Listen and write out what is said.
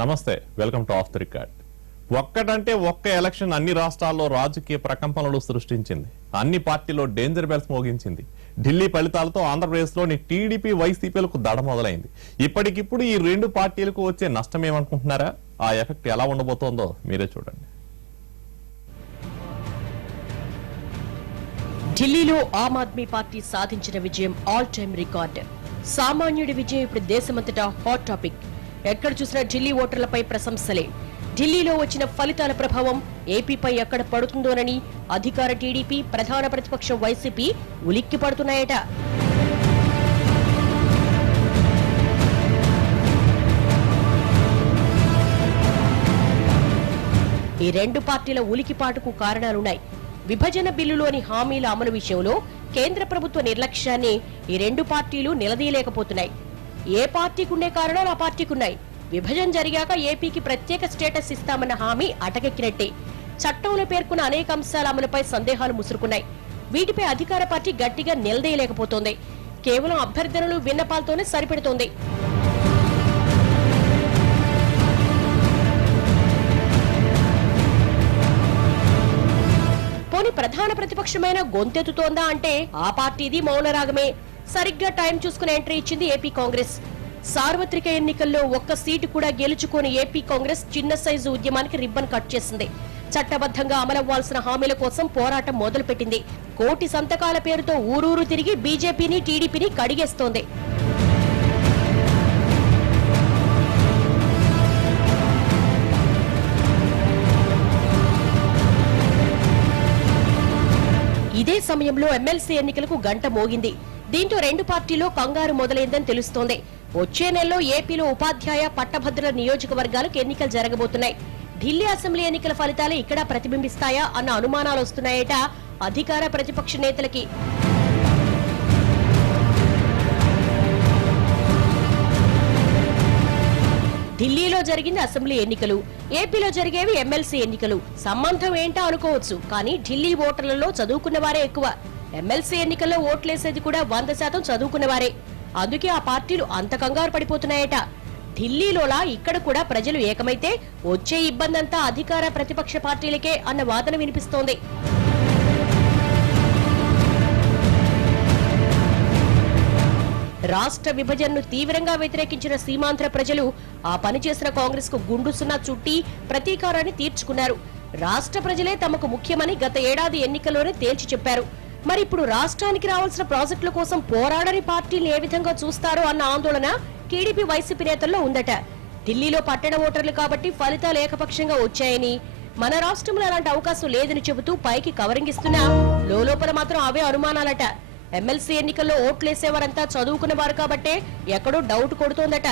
నమస్తే, welcome to of the record. ఒక్కటంటే ఒక్క ఎలక్షన్ అన్ని రాష్ట్రాల్లో రాజకీయ ప్రకంపనలు సృష్టించింది. అన్ని పార్టీలో డేంజర్ బెల్స్ మోగించింది. ఢిల్లీ ఫలితాలతో ఆంధ్రప్రదేశ్లోని టీడీపీ వైసీపీలకు దడ మొదలైంది. ఇప్పటికిప్పుడు ఈ రెండు పార్టీలకు వచ్చే నష్టం ఏమనుకుంటున్నారా? ఆ ఎఫెక్ట్ ఎలా ఉండబోతోందో మీరే చూడండి. ఢిల్లీలో ఆమ్ ఆద్మీ పార్టీ సాధించిన విజయం ఆల్ టైమ్ రికార్డ్. సామాన్యుడి విజయం ఇప్పుడు దేశమంతటా హాట్ టాపిక్. ఎక్కడ చూసినా ఢిల్లీ ఓటర్లపై ప్రశంసలే. ఢిల్లీలో వచ్చిన ఫలితాల ప్రభావం ఏపీపై ఎక్కడ పడుతుందోనని అధికార టీడీపీ, ప్రధాన ప్రతిపక్షం వైసీపీ ఉలిక్కి పడుతున్నాయట. ఈ రెండు పార్టీల ఉలికిపాటుకు కారణాలున్నాయి. విభజన బిల్లులోని హామీల అమలు విషయంలో కేంద్ర ప్రభుత్వ నిర్లక్ష్యాన్ని ఈ రెండు పార్టీలు నిలదీయలేకపోతున్నాయి. ఏ పార్టీకి ఉండే కారణాలు ఆ పార్టీకున్నాయి. విభజన జరిగాక ఏపీకి ప్రత్యేక స్టేటస్ ఇస్తామన్న హామీ అటకెక్కినట్టే. చట్టంలో పేర్కొన్న అనేక అంశాల అమలుపై సందేహాలు ముసురుకున్నాయి. వీటిపై అధికార పార్టీ గట్టిగా నిలదీయలేకపోతోంది. కేవలం అభ్యర్థనలు, విన్నపాలతోనే సరిపెడుతోంది. పోనీ ప్రధాన ప్రతిపక్షమైన గొంతెత్తుతోందా అంటే ఆ పార్టీది మౌనరాగమే. సరిగ్గా టైం చూసుకుని ఎంట్రీ ఇచ్చింది ఏపీ కాంగ్రెస్. సార్వత్రిక ఎన్నికల్లో ఒక్క సీటు కూడా గెలుచుకోని ఏపీ కాంగ్రెస్ చిన్న సైజు ఉద్యమానికి రిబ్బన్ కట్ చేసింది. చట్టబద్ధంగా అమలవ్వాల్సిన హామీల కోసం పోరాటం మొదలుపెట్టింది. కోటి సంతకాల పేరుతో ఊరూరు తిరిగి బీజేపీని, టీడీపీని కడిగేస్తోంది. ఇదే సమయంలో ఎమ్మెల్సీ ఎన్నికలకు గంట మోగింది. దీంతో రెండు పార్టీలో కంగారు మొదలైందని తెలుస్తోంది. వచ్చే నెలలో ఏపీలో ఉపాధ్యాయ, పట్టభద్రుల నియోజకవర్గాలకు ఎన్నికలు జరగబోతున్నాయి. ఢిల్లీ అసెంబ్లీ ఎన్నికల ఫలితాలు ఇక్కడ ప్రతిబింబిస్తాయా అన్న అనుమానాలు వస్తున్నాయట అధికార ప్రతిపక్ష నేతలకి. ఢిల్లీలో జరిగింది అసెంబ్లీ ఎన్నికలు, ఏపీలో జరిగేవి ఎమ్మెల్సీ ఎన్నికలు. సంబంధం ఏంటో అనుకోవచ్చు, కానీ ఢిల్లీ ఓటర్లలో చదువుకున్న వారే ఎక్కువ. ఎమ్మెల్సీ ఎన్నికల్లో ఓట్లేసేది కూడా 100% చదువుకున్నవారే. అందుకే ఆ పార్టీలు అంత కంగారు పడిపోతున్నాయట. ఢిల్లీలోలా ఇక్కడ కూడా ప్రజలు ఏకమైతే వచ్చే ఇబ్బందంతా అధికార ప్రతిపక్ష పార్టీలకే అన్న వాదన వినిపిస్తోంది. రాష్ట్ర విభజనను తీవ్రంగా వ్యతిరేకించిన సీమాంధ్ర ప్రజలు ఆ పని చేసిన కాంగ్రెస్ కు గుండు సున్నా చుట్టి ప్రతీకారాన్ని తీర్చుకున్నారు. రాష్ట్ర ప్రజలే తమకు ముఖ్యమని గత ఏడాది ఎన్నికల్లోనే తేల్చి చెప్పారు. మరి ఇప్పుడు రాష్ట్రానికి రావాల్సిన ప్రాజెక్టుల కోసం పోరాడని పార్టీలు ఏ విధంగా చూస్తారో అన్న ఆందోళన టీడీపీ, వైసీపీ నేతల్లో ఉందట. ఢిల్లీలో పట్టణ ఓటర్లు కాబట్టి ఫలితాలు ఏకపక్షంగా వచ్చాయని, మన రాష్ట్రంలో అలాంటి అవకాశం లేదని చెబుతూ పైకి కవరింగిస్తున్నా లోపల మాత్రం అవే అనుమానాలట. ఎమ్మెల్సీ ఎన్నికల్లో ఓట్లేసేవారంతా చదువుకున్న వారు కాబట్టే ఎక్కడో డౌట్ కొడుతోందట.